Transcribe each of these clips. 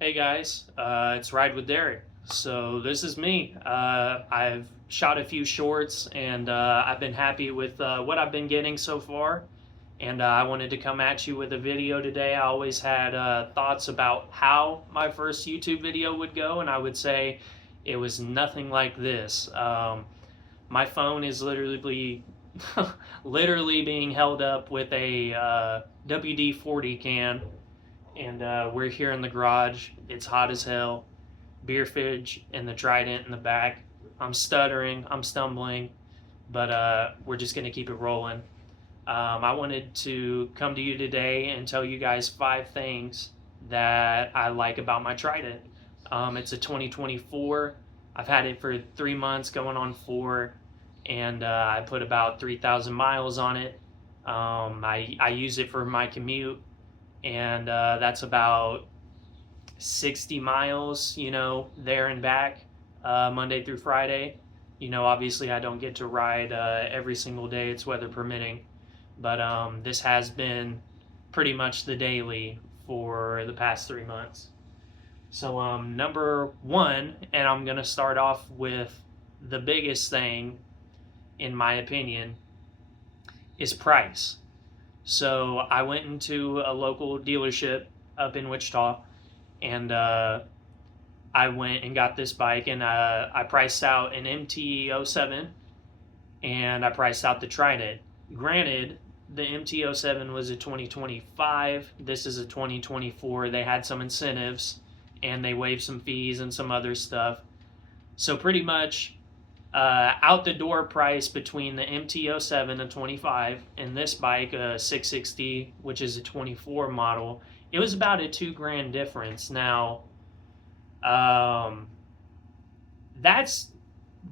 Hey guys, it's Ride with Derek. So this is me. I've shot a few shorts and I've been happy with what I've been getting so far. And I wanted to come at you with a video today. I always had thoughts about how my first YouTube video would go, and I would say it was nothing like this. My phone is literally literally being held up with a WD-40 can, and we're here in the garage. It's hot as hell. Beer fridge and the Trident in the back. I'm stuttering, I'm stumbling, but we're just gonna keep it rolling. I wanted to come to you today and tell you guys 5 things that I like about my Trident. It's a 2024. I've had it for 3 months, going on 4, and I put about 3,000 miles on it. I use it for my commute, and that's about 60 miles, there and back, Monday through Friday. Obviously, I don't get to ride every single day, it's weather permitting, but this has been pretty much the daily for the past 3 months. So, number one, and I'm going to start off with the biggest thing, in my opinion, is price. So, I went into a local dealership up in Wichita, and I went and got this bike, and I priced out an MT-07, and I priced out the Trident. Granted, the MT-07 was a 2025. This is a 2024. They had some incentives, and they waived some fees and some other stuff. So pretty much out the door price between the MT-07, a 25, and this bike, a 660, which is a 24 model, it was about a $2,000 difference. Now, that's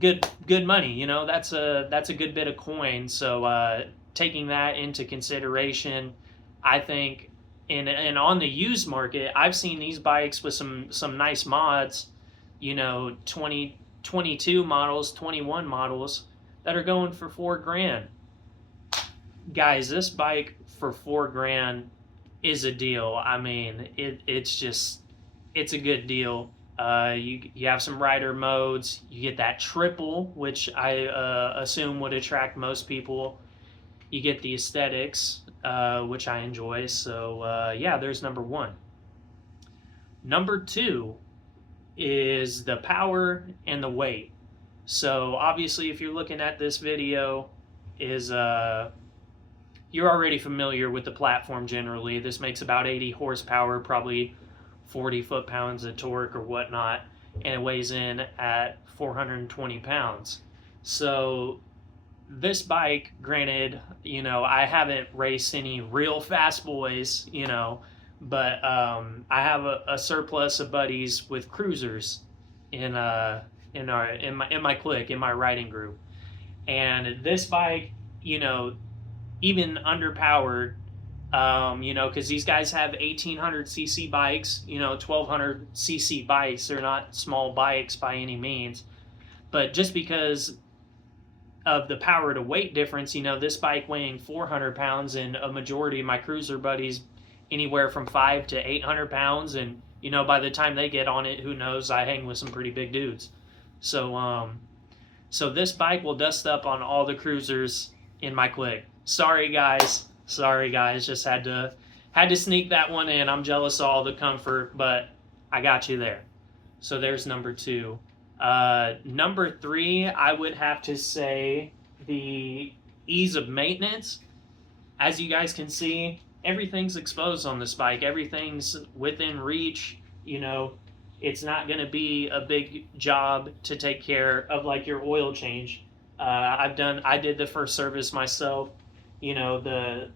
good money. That's a good bit of coin. So taking that into consideration, I think, and on the used market, I've seen these bikes with some nice mods. 2022 models, 21 models that are going for $4,000. Guys, this bike for $4,000 is a deal. I mean, it's a good deal. You have some rider modes. You get that triple, which I assume would attract most people. You get the aesthetics, which I enjoy. So yeah, there's number one. Number two is the power and the weight. So obviously, if you're looking at this video, is you're already familiar with the platform generally. This makes about 80 horsepower, probably 40 foot-pounds of torque or whatnot, and it weighs in at 420 pounds. So this bike, granted, I haven't raced any real fast boys, but I have a surplus of buddies with cruisers in my clique, in my riding group, and this bike, even underpowered, because these guys have 1,800cc bikes, 1,200cc bikes. They're not small bikes by any means, but just because of the power to weight difference, this bike weighing 400 pounds and a majority of my cruiser buddies anywhere from 5 to 800 pounds, and by the time they get on it, who knows? I hang with some pretty big dudes. So this bike will dust up on all the cruisers in my clique. Sorry guys, just had to sneak that one in. I'm jealous of all the comfort, but I got you there. So there's number two. Number three, I would have to say the ease of maintenance. As you guys can see, everything's exposed on this bike. Everything's within reach. It's not going to be a big job to take care of, like your oil change. I did the first service myself. The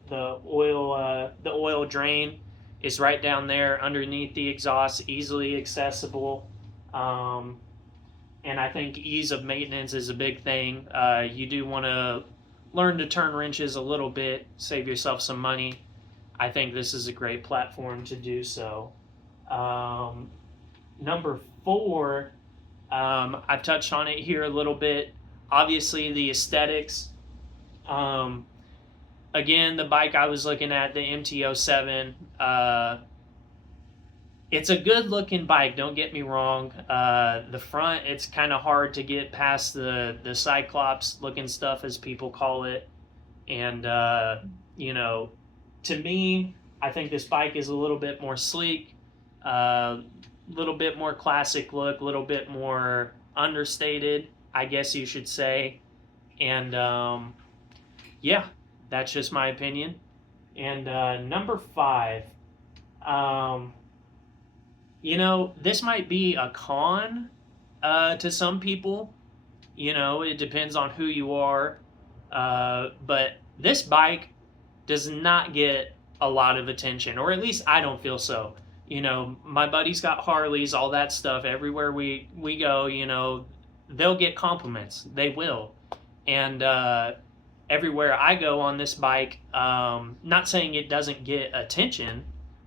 oil drain is right down there underneath the exhaust, easily accessible. And I think ease of maintenance is a big thing. You do want to learn to turn wrenches a little bit, save yourself some money. I think this is a great platform to do so. Number four, I've touched on it here a little bit. Obviously, the aesthetics. Again, the bike I was looking at, the MT-07, it's a good looking bike. Don't get me wrong. The front, it's kind of hard to get past the Cyclops looking stuff, as people call it. And you know, to me, I think this bike is a little bit more sleek, a little bit more classic look, a little bit more understated, I guess you should say. And yeah, that's just my opinion. And number five, um, this might be a con to some people. It depends on who you are. But this bike does not get a lot of attention, or at least I don't feel so. My buddy's got Harleys, all that stuff. Everywhere we go, they'll get compliments. They will. And everywhere I go on this bike, not saying it doesn't get attention,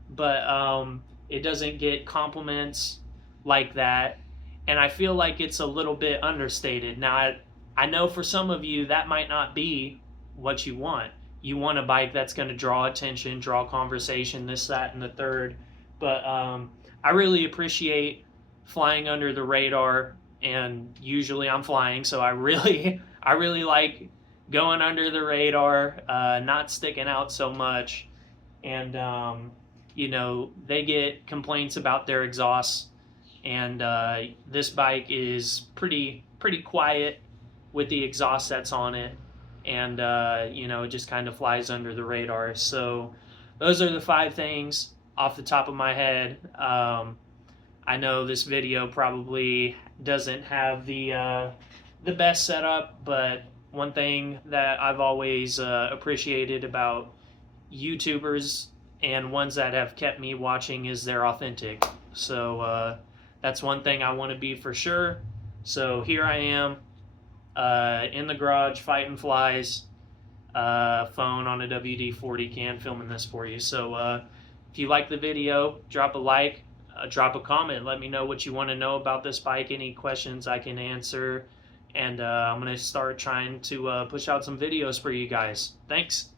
but it doesn't get compliments like that. And I feel like it's a little bit understated. Now, I know for some of you that might not be what you want. You want a bike that's going to draw attention, draw conversation, this, that, and the third. But I really appreciate flying under the radar, and usually I'm flying, so I really like going under the radar, not sticking out so much. And they get complaints about their exhausts, and this bike is pretty quiet with the exhaust that's on it, and it just kind of flies under the radar. So those are the 5 things off the top of my head. I know this video probably doesn't have the best setup, but one thing that I've always appreciated about YouTubers and ones that have kept me watching is they're authentic. So that's one thing I want to be for sure. So here I am in the garage fighting flies, phone on a WD-40 can, filming this for you. So if you like the video, drop a like, drop a comment, let me know what you want to know about this bike, any questions I can answer, and I'm going to start trying to push out some videos for you guys. Thanks.